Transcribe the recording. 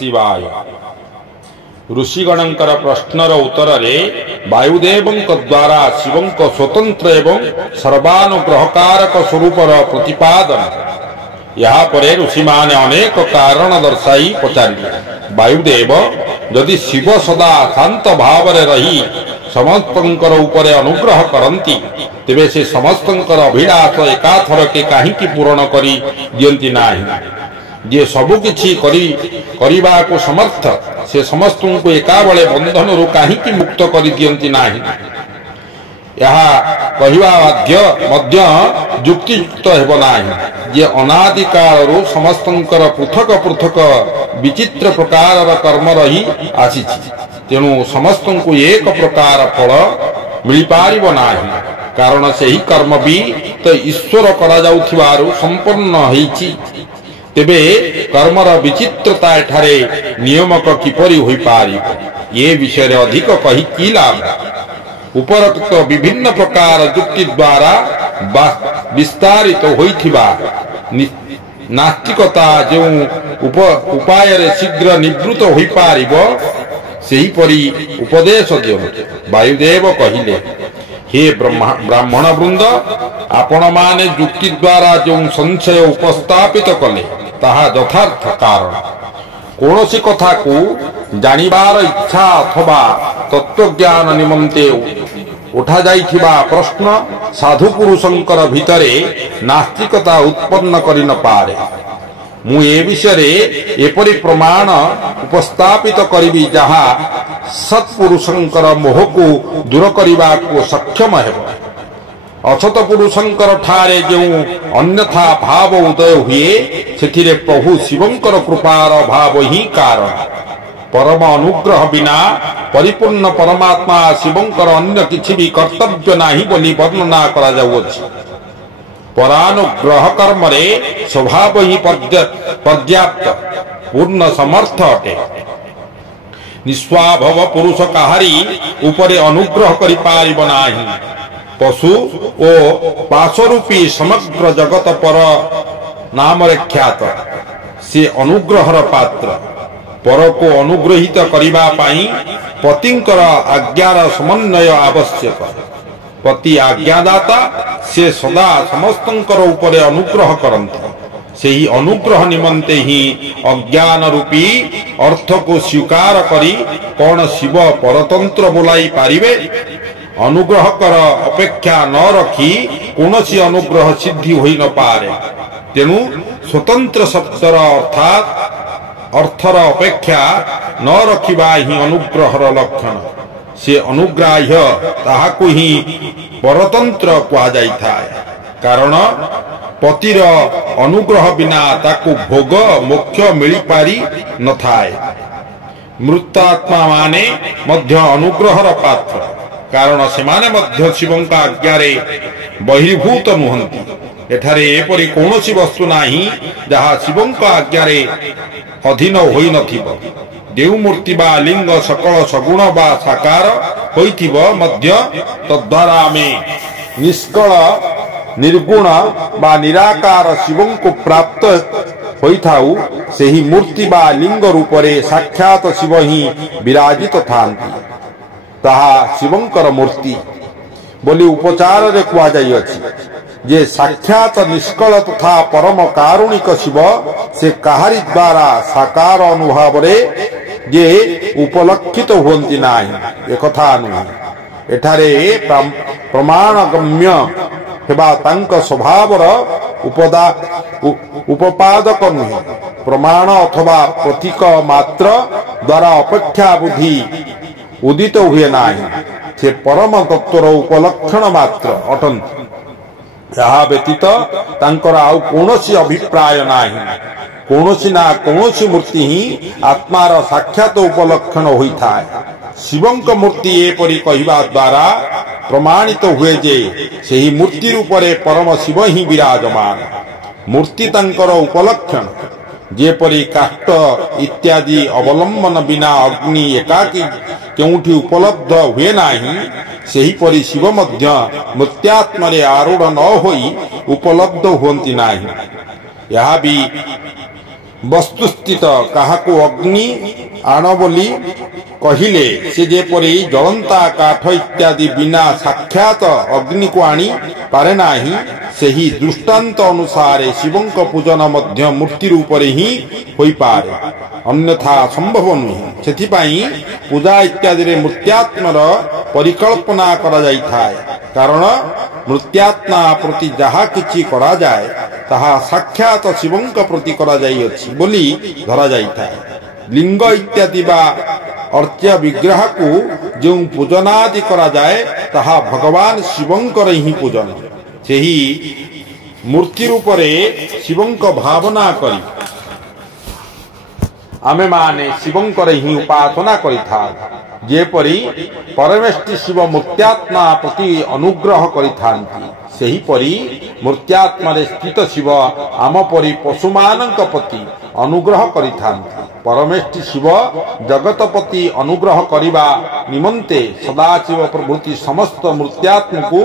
शिवाय। ऋषिगणंकर प्रश्नर उत्तर रे वायुदेवंक द्वारा शिवंक स्वतंत्र एवं सर्वानुग्रहकारक स्वरूपर प्रतिपादन। यहाँ परे ऋषि माने अनेक कारण दर्शाई पचारिले वायुदेव यदि शिव सदा शांत भाव रही समस्तंकर उपरे अनुग्रह करती तेबे से समस्तंकर अभिलाष एकाथर के काहींकि पूरण करी दियंती नाही। जे सबु किछि करिबा को समर्थ से समस्त को एका बळे बंधन रु काहींकि मुक्त करी दियंती नाही। यहाँ कहिबा मध्य युक्तियुक्त हेब नाही। जे अनादि कालरू समस्तंकर पृथक पृथक विचित्र प्रकार कर्म रही आसीछि तेणु समस्त को एक प्रकार फल मिल पारिब नाही। कारण से ही कर्म भी तो ईश्वर करा जाउथिबारु संपन्न होईछि। तेबे कर्मर विचित्रता एठारे नियमक किपरि होई पारिब ये विषय अधिक कही की लाभ। उपरोक्त विभिन्न प्रकार युक्ति द्वारा विस्तारित होइथिबा नास्तिकता जो उपाय रे शीघ्र निवृत्त होई पारिब सेही परि उपदेश दियो। वायुदेव कहिले हे ब्राह्मण वृंद आपण माने युक्ति द्वारा जो संशय उपस्थापित कले ताहा यथार्थ कारण। कोनोसी कथा को जानिबार इच्छा अथवा तत्वज्ञान निमंते उठा जाइथिबा प्रश्न साधु पुरुषंकर भितरे नास्तिकता उत्पन्न करि न पारे। मु ए विषय एपरि प्रमाण उपस्थापित करिबी जहा सत्पुरुषंकर मोह को दूर करिबा को सक्षम हेब। असत पुरुषंकर ठारे जो अन्यथा भाव उदय हुए सेथिरे प्रभु शिवंकर कृपार भाव ही कारण। परम अनुग्रह बिना परिपूर्ण परमात्मा शिवंकर अन्य किछि भी कर्तव्य नाही बोली वर्णना करा जाउछि। परानुग्रह कर्म रे स्वभाव ही पर्याप्त पूर्ण समर्थ अटे। निस्वाभव पुरुष काहारी उपरे अनुग्रह करि पारिब नाही। पशु ओ पाशरूपी समग्र जगत पर नाम रे ख्यात से अनुग्रहर पात्र। पर को अनुग्रहित करिबा पाई पतिंकर आज्ञार समन्वय आवश्यक। पति आज्ञादाता से सदा समस्तंकर उपरे अनुग्रह करंती। सेही अनुग्रह निमंते ही अज्ञान रूपी अर्थ को स्वीकार करी कौन शिव परतंत्र बोलाई पारिबे। अनुग्रह कर अपेक्षा न रखी कौनसी अनुग्रह सिद्धि होई न पारे। तेणु स्वतंत्र शब्दर अर्थात अर्थर अपेक्षा न रखिबा ही अनुग्रहर लक्षण। से अनुग्राह्य ताहाकु ही परतंत्र कहा जाइथाय। कारण पतिर अनुग्रह बिना ताकु भोग मोक्ष मिल पारि न थाए। मृतात्मा माने मध्य अनुग्रहर पात्र। कारण सेमाने मध्य शिवंका आज्ञारे बहिर्भूत नुहंती। एठारे एपरि कौनसी वस्तु नाही जहा शिवंका आज्ञारे अधीन होई नथिबो। देव मूर्ति बा लिंग सकल सगुण बा साकार होइथिब मध्य तद्वारा आमे निष्कल निर्गुण बा निराकार शिवं को प्राप्त होइथाउ। सेही मूर्ति बा लिंग रूपरे साक्षात शिव ही विराजित थांती। ताहा शिवंकर मूर्ति बोली उपचार रे कुआ जाई अछि। जे साक्षात निष्कल तथा परम कारुणिक शिव से काहारी द्वारा साकार अनुभव रे जे उपलक्षित होंती नाही एकथा नुहे। एठारे प्रमाण गम्य हेबा तांक स्वभावर उपपादक नुहे। प्रमाण अथवा प्रतीक मात्र द्वारा अपेक्षा बुद्धि उदित हुए नाही। से परम तत्वर उपलक्षण मात्र अटंती। जहा व्यतीत तांकर आउ कौनसी अभिप्राय नाही। कौनसी ना कौनसी मूर्ति ही आत्मार साक्षात उपलक्षण होइथाय। शिवंक मूर्ति एपरि कहिबा द्वारा प्रमाणित हुए जे सेही मूर्ति रूपरे परम शिव ही विराजमान। मूर्ति तांकर उपलक्षण जेपरि काष्ठ इत्यादि अवलंबन बिना अग्नि एकाकी केउठी उपलब्ध हुए नाही सेही परि शिव मध्य मूर्त्यात्मरे आरूढ़ न होई उपलब्ध होंती नाही। यह भी ବସ୍ତୁସ୍ଥିତ କାହାକୁ ଅଗ୍ନି ଆଣ ବୋଲି କହିଲେ ସେ ଯେପରି ଜଳନ୍ତା କାଠ ଇତ୍ୟାଦି ବିନା ସାକ୍ଷାତ ଅଗ୍ନିକୁ ଆଣି ପାରେ ନାହିଁ, ସେହି ଦୃଷ୍ଟାନ୍ତ ଅନୁସାରେ ଶିବଙ୍କ ପୂଜନ ମଧ୍ୟ ମୂର୍ତ୍ତି ରୂପରେ ହିଁ ହୋଇପାରେ, ଅନ୍ୟଥା ସମ୍ଭବ ନୁହେଁ। ସେଥିପାଇଁ ପୂଜା ଇତ୍ୟାଦିରେ ମୂର୍ତ୍ତ୍ୟାତ୍ମାର ପରିକଳ୍ପନା କରାଯାଇଥାଏ। କାରଣ ମୂର୍ତ୍ତ୍ୟାତ୍ମା ପ୍ରତି ଯାହା କିଛି କରାଯାଏ ତାହା ସାକ୍ଷାତ ଶିବଙ୍କ ପ୍ରତି କରାଯାଇଅଛି ବୋଲି ଧରାଯାଇଥାଏ। ଲିଙ୍ଗ ଇତ୍ୟାଦି ବା ଅର୍ଚ୍ୟ ବିଗ୍ରହକୁ ଯେଉଁ ପୂଜନାଦି କରାଯାଏ ତାହା ଭଗବାନ ଶିବଙ୍କର ହିଁ ପୂଜନ। ସେହି ମୂର୍ତ୍ତି ରୂପରେ ଶିବଙ୍କ ଭାବନା କରି ଆମେମାନେ ଶିବଙ୍କର ହିଁ ଉପାସନା କରିଥାଉ। ଯେପରି ପରମେଷ୍ଟି ଶିବ ମୂର୍ତ୍ତ୍ୟାତ୍ମା ପ୍ରତି ଅନୁଗ୍ରହ କରିଥାନ୍ତି, ସେହିପରି ମୂର୍ତ୍ତ୍ୟାତ୍ମାରେ ସ୍ଥିତ ଶିବ ଆମ ପରି ପଶୁମାନଙ୍କ ପ୍ରତି ଅନୁଗ୍ରହ କରିଥାନ୍ତି। ପରମେଷ୍ଟି ଶିବ ଜଗତପତି ଅନୁଗ୍ରହ କରିବା ନିମନ୍ତେ ସଦାଶିବ ପ୍ରଭୃତି ସମସ୍ତ ମୂର୍ତ୍ତ୍ୟାତ୍ମକୁ